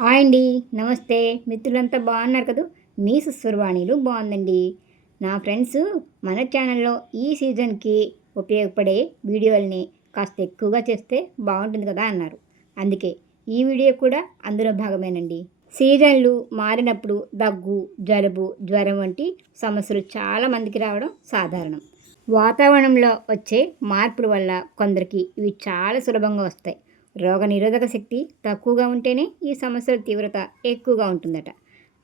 Hi అండి. నమస్తే. మిత్రులంతా బాగున్నారు కదా? మీ సుస్వరవాణిలు బాగుందండి. నా ఫ్రెండ్స్ మన ఛానల్లో ఈ సీజన్కి ఉపయోగపడే వీడియోల్ని కాస్త ఎక్కువగా చేస్తే బాగుంటుంది కదా అన్నారు. అందుకే ఈ వీడియో కూడా అందులో భాగమేనండి. సీజన్లు మారినప్పుడు దగ్గు జలుబు జ్వరం వంటి సమస్యలు చాలా మందికి రావడం సాధారణం. వాతావరణంలో వచ్చే మార్పుల వల్ల కొందరికి ఇవి చాలా సులభంగా వస్తాయి. రోగ నిరోధక శక్తి తక్కువగా ఉంటేనే ఈ సమస్యల తీవ్రత ఎక్కువగా ఉంటుందట.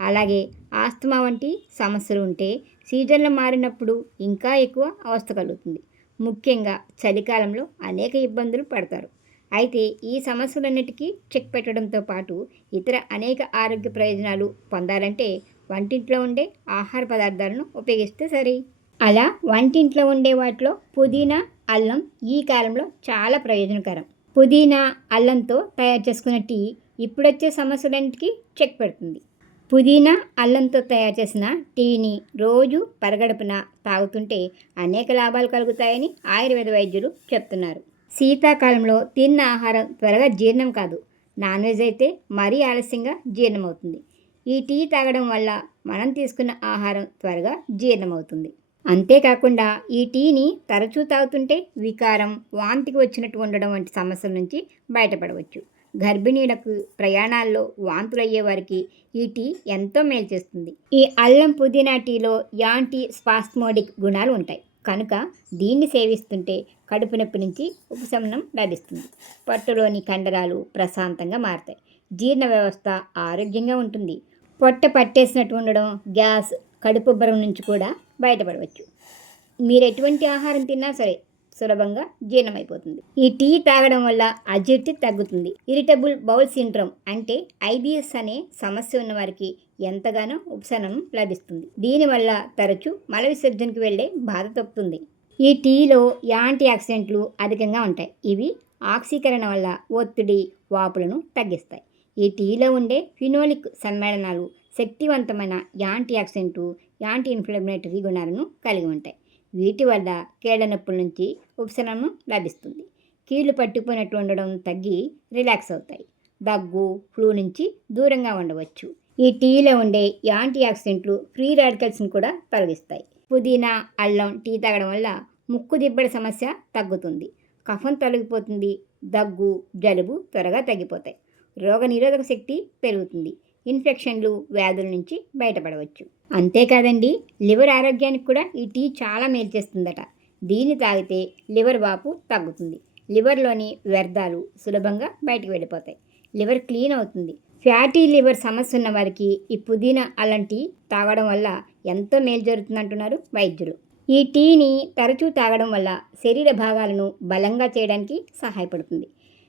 అలాగే ఆస్తమా వంటి సమస్యలు ఉంటే సీజన్లు మారినప్పుడు ఇంకా ఎక్కువ అవస్థ కలుగుతుంది. ముఖ్యంగా చలికాలంలో అనేక ఇబ్బందులు పడతారు. అయితే ఈ సమస్యలన్నిటికీ చెక్ పెట్టడంతో పాటు ఇతర అనేక ఆరోగ్య ప్రయోజనాలు పొందాలంటే వంటింట్లో ఉండే ఆహార పదార్థాలను ఉపయోగిస్తే సరే. అలా వంటింట్లో ఉండే వాటిలో పుదీనా అల్లం ఈ కాలంలో చాలా ప్రయోజనకరం. పుదీనా అల్లంతో తయారు చేసుకున్న టీ ఇప్పుడొచ్చే సమస్యలన్నిటికీ చెక్ పెడుతుంది. పుదీనా అల్లంతో తయారు చేసిన టీని రోజు పరగడుపున తాగుతుంటే అనేక లాభాలు కలుగుతాయని ఆయుర్వేద వైద్యులు చెప్తున్నారు. శీతాకాలంలో తిన్న ఆహారం త్వరగా జీర్ణం కాదు. నాన్ వెజ్ అయితే మరీ ఆలస్యంగా జీర్ణమవుతుంది. ఈ టీ తాగడం వల్ల మనం తీసుకున్న ఆహారం త్వరగా జీర్ణమవుతుంది. అంతేకాకుండా ఈ టీని తరచూ తాగుతుంటే వికారం వాంతికి వచ్చినట్టు ఉండడం వంటి సమస్యల నుంచి బయటపడవచ్చు. గర్భిణీలకు ప్రయాణాల్లో వాంతులు అయ్యే వారికి ఈ టీ ఎంతో మేలు చేస్తుంది. ఈ అల్లం పుదీనా టీలో యాంటీ స్పాస్మోడిక్ గుణాలు ఉంటాయి. కనుక దీన్ని సేవిస్తుంటే కడుపు నొప్పి నుంచి ఉపశమనం లభిస్తుంది. పొట్టలోని కండరాలు ప్రశాంతంగా మారతాయి. జీర్ణ వ్యవస్థ ఆరోగ్యంగా ఉంటుంది. పొట్ట పట్టేసినట్టు ఉండడం గ్యాస్ కడుపుబ్బరం నుంచి కూడా బయటపడవచ్చు. మీరు ఎటువంటి ఆహారం తిన్నా సరే సులభంగా జీర్ణమైపోతుంది. ఈ టీ తాగడం వల్ల అజీర్తి తగ్గుతుంది. ఇరిటబుల్ బౌల్ సిండ్రోమ్ అంటే ఐబిఎస్ అనే సమస్య ఉన్న వారికి ఎంతగానో ఉపశమనం లభిస్తుంది. దీనివల్ల తరచూ మల విసర్జనకు వెళ్ళే బాధ తప్పుతుంది. ఈ టీలో యాంటీ ఆక్సిడెంట్లు అధికంగా ఉంటాయి. ఇవి ఆక్సీకరణ వల్ల ఒత్తిడి వాపులను తగ్గిస్తాయి. ఈ టీలో ఉండే ఫినోలిక్ సమ్మేళనాలు శక్తివంతమైన యాంటీ ఆక్సిడెంట్లు యాంటీ ఇన్ఫ్లమేటరీ గుణాలను కలిగి ఉంటాయి. వీటి వల్ల కీళ్ళ నొప్పుల నుంచి ఉపశమనం లభిస్తుంది. కీళ్ళు పట్టుకున్నట్టు ఉండడం తగ్గి రిలాక్స్ అవుతాయి. దగ్గు ఫ్లూ నుంచి దూరంగా ఉండవచ్చు. ఈ టీలో ఉండే యాంటీ ఆక్సిడెంట్లు ఫ్రీ రాడికల్స్ని కూడా తొలగిస్తాయి. పుదీనా అల్లం టీ తాగడం వల్ల ముక్కు దిబ్బడి సమస్య తగ్గుతుంది. కఫం తొలగిపోతుంది దగ్గు జలుబు త్వరగా తగ్గిపోతాయి. రోగ నిరోధక శక్తి పెరుగుతుంది. ఇన్ఫెక్షన్లు వ్యాధుల నుంచి బయటపడవచ్చు. అంతేకాదండి లివర్ ఆరోగ్యానికి కూడా ఈ టీ చాలా మేలు చేస్తుందట. దీన్ని తాగితే లివర్ వాపు తగ్గుతుంది. లివర్లోని వ్యర్థాలు సులభంగా బయటకు వెళ్ళిపోతాయి. లివర్ క్లీన్ అవుతుంది. ఫ్యాటీ లివర్ సమస్య ఉన్న వారికి ఈ పుదీనా అలాంటి తాగడం వల్ల ఎంతో మేలు జరుగుతుందంటున్నారు వైద్యులు. ఈ టీని తరచూ తాగడం వల్ల శరీర భాగాలను బలంగా చేయడానికి సహాయపడుతుంది.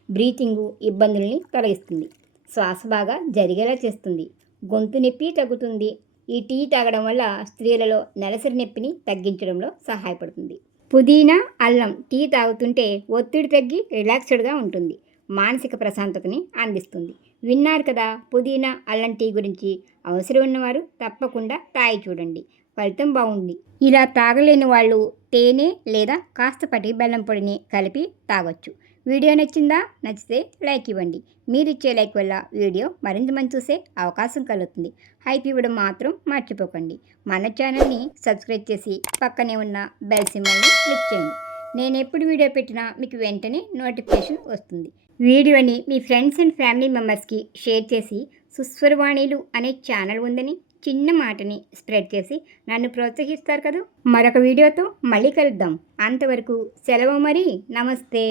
బ్రీతింగు ఇబ్బందుల్ని తొలగిస్తుంది. శ్వాస బాగా జరిగేలా చేస్తుంది. గొంతు నొప్పి తగ్గుతుంది. ఈ టీ తాగడం వల్ల స్త్రీలలో నెలసరి నొప్పిని తగ్గించడంలో సహాయపడుతుంది. పుదీనా అల్లం టీ తాగుతుంటే ఒత్తిడి తగ్గి రిలాక్స్డ్గా ఉంటుంది. మానసిక ప్రశాంతతని అందిస్తుంది. విన్నారు కదా పుదీనా అల్లం టీ గురించి. అవసరం ఉన్నవారు తప్పకుండా తాగి చూడండి. ఫలితం బాగుంది. ఇలా తాగలేని వాళ్ళు తేనె లేదా కాస్త పటి బెల్లం పొడిని కలిపి తాగొచ్చు. వీడియో నచ్చిందా? నచ్చితే లైక్ ఇవ్వండి. మీరు ఇచ్చే లైక్ వల్ల వీడియో మరింత మంది చూసే అవకాశం కలుగుతుంది. హైప్ ఇవ్వడం మాత్రం మర్చిపోకండి. మన ఛానల్ని సబ్స్క్రైబ్ చేసి పక్కనే ఉన్న బెల్ సింబల్ని క్లిక్ చేయండి. నేను ఎప్పుడు వీడియో పెట్టినా మీకు వెంటనే నోటిఫికేషన్ వస్తుంది. వీడియోని మీ ఫ్రెండ్స్ అండ్ ఫ్యామిలీ మెంబర్స్కి షేర్ చేసి సుస్వరవాణిలు అనే ఛానల్ ఉందని చిన్న మాటని స్ప్రెడ్ చేసి నన్ను ప్రోత్సహిస్తారు కదా? మరొక వీడియోతో మళ్ళీ కలుద్దాం. అంతవరకు సెలవు మరి. నమస్తే.